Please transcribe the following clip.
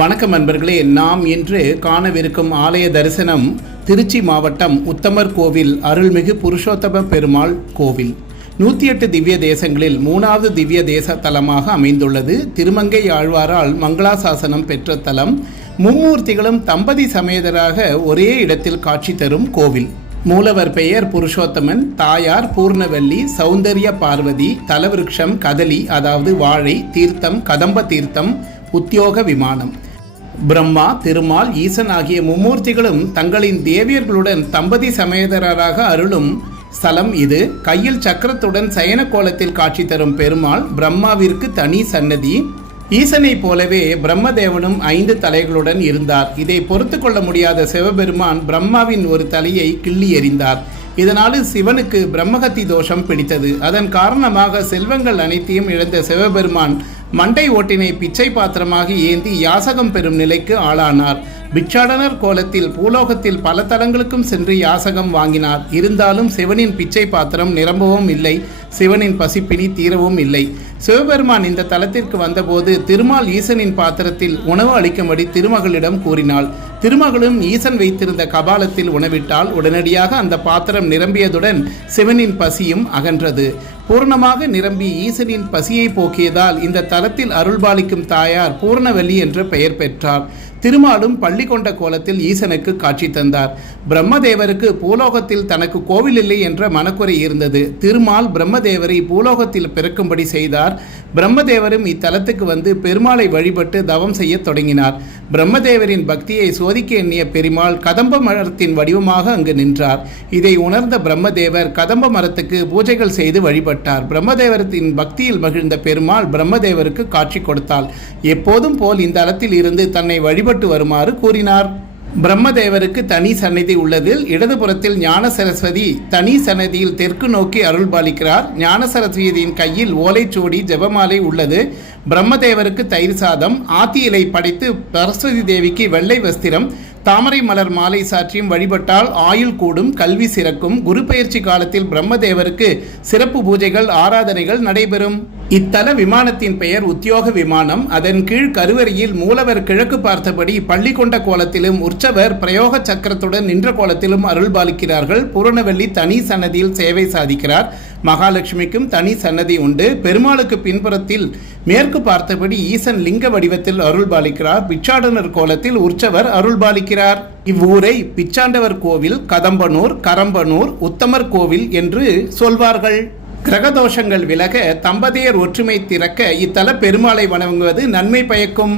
வணக்கம் நண்பர்களே, நாம் இன்று காணவிருக்கும் ஆலய தரிசனம் திருச்சி மாவட்டம் உத்தமர் கோவில் அருள்மிகு புருஷோத்தம பெருமாள் கோவில். 108 திவ்ய தேசங்களில் 3வது திவ்ய தேச தலமாக அமைந்துள்ளது. திருமங்கை ஆழ்வாரால் மங்களாசாசனம் பெற்ற தலம். மும்மூர்த்திகளும் தம்பதி சமேதராக ஒரே இடத்தில் காட்சி தரும் கோவில். மூலவர் பெயர் புருஷோத்தமன், தாயார் பூர்ணவல்லி, சௌந்தர்ய பார்வதி, தலவிருட்சம் கதலி அதாவது வாழை, தீர்த்தம் கதம்ப தீர்த்தம், உத்தியோக விமானம். பிரம்மா, திருமால், ஈசன் ஆகிய மும்மூர்த்திகளும் தங்களின் தேவியர்களுடன் தம்பதி சமேதராக அருளும் ஸ்தலம் இது. கையில் சக்கரத்துடன் சயன கோலத்தில் காட்சி தரும் பெருமாள் பிரம்மாவிற்கு தனி சன்னதி. ஈசனை போலவே பிரம்மதேவனும் 5 தலைகளுடன் இருந்தார். இதை பொறுத்து கொள்ள முடியாத சிவபெருமான் பிரம்மாவின் ஒரு தலையை கிள்ளி எறிந்தார். இதனால் சிவனுக்கு பிரம்மகத்தி தோஷம் பிடித்தது. அதன் காரணமாக செல்வங்கள் அனைத்தையும் இழந்த சிவபெருமான் மண்டை ஓட்டினை பிச்சை பாத்திரமாக ஏந்தி யாசகம் பெறும் நிலைக்கு ஆளானார். பிச்சாடனர் கோலத்தில் பூலோகத்தில் பல தலங்களுக்கும் சென்று யாசகம் வாங்கினார். இருந்தாலும் சிவனின் பிச்சை பாத்திரம் நிரம்பவும் இல்லை, சிவனின் பசிப்பினி தீரவும் இல்லை. சிவபெருமான் இந்த தலத்திற்கு வந்தபோது திருமால் ஈசனின் பாத்திரத்தில் உணவு அளிக்கும்படி திருமகளிடம் கூறினாள். திருமகளும் ஈசன் வைத்திருந்த கபாலத்தில் உணவிட்டால் உடனடியாக அந்த பாத்திரம் நிரம்பியதுடன் சிவனின் பசியும் அகன்றது. பூர்ணமாக நிரம்பி ஈசனின் பசியை போக்கியதால் இந்த தலத்தில் அருள்பாலிக்கும் தாயார் பூர்ணவல்லி என்று பெயர் பெற்றார். திருமாலும் பள்ளி கொண்ட கோலத்தில் ஈசனுக்கு காட்சி தந்தார். பிரம்மதேவருக்கு பூலோகத்தில் தனக்கு கோவில் இல்லை என்ற மனக்குறை இருந்தது. திருமால் பிரம்மதேவரை பூலோகத்தில் பிறக்கும்படி செய்தார். பிரம்மதேவரும் இத்தலத்துக்கு வந்து பெருமாளை வழிபட்டு தவம் செய்ய தொடங்கினார். பிரம்மதேவரின் பக்தியை சோதிக்க எண்ணிய பெருமாள் கதம்ப மரத்தின் வடிவமாக அங்கு நின்றார். இதை உணர்ந்த பிரம்மதேவர் கதம்ப மரத்துக்கு பூஜைகள் செய்து வழிபட்டார். பிரம்மதேவரின் பக்தியில் மகிழ்ந்த பெருமாள் பிரம்மதேவருக்கு காட்சி கொடுத்தாள். எப்போதும் போல் இந்த தலத்தில் இருந்து தன்னை வழிபட்டு வருமாறு கூறினார். பிரம்மதேவருக்கு தனி சன்னதி உள்ளது. இடதுபுறத்தில் ஞான சரஸ்வதி தனி சன்னதியில் தெற்கு நோக்கி அருள்பாலிக்கிறார். ஞான சரஸ்வதியின் கையில் ஓலைச்சுவடி ஜெபமாலை உள்ளது. பிரம்மதேவருக்கு தயிர் சாதம், ஆத்தி இலை படைத்து சரஸ்வதி தேவிக்கு வெள்ளை வஸ்திரம், தாமரை மலர் மாலை சாற்றியும் வழிபட்டால் ஆயுள் கூடும், கல்வி சிறக்கும். குரு பயிற்சி காலத்தில் பிரம்மதேவருக்கு சிறப்பு பூஜைகள் ஆராதனைகள் நடைபெறும். இத்தல விமானத்தின் பெயர் உத்தியோக விமானம். அதன் கீழ் கருவறையில் மூலவர் கிழக்கு பார்த்தபடி பள்ளி கொண்ட கோலத்திலும் உற்சவர் பிரயோக சக்கரத்துடன் நின்ற கோலத்திலும் அருள்பாலிக்கிறார்கள். பூரணவல்லி தனி சன்னதியில் சேவை சாதிக்கிறார். மகாலட்சுமிக்கும் தனி சன்னதி உண்டு. பெருமாளுக்கு பின்புறத்தில் மேற்கு பார்த்தபடி ஈசன் லிங்க வடிவத்தில் அருள்பாலிக்கிறார். பிச்சாண்டனர் கோலத்தில் உற்சவர் அருள்பாலிக்கிறார். இவ்வூரை பிச்சாண்டவர் கோவில், கதம்பனூர், கரம்பனூர், உத்தமர் கோவில் என்று சொல்வார்கள். கிரகதோஷங்கள் விலக, தம்பதியர் ஒற்றுமை திறக்க இத்தல பெருமாளை வணங்குவது நன்மை பயக்கும்.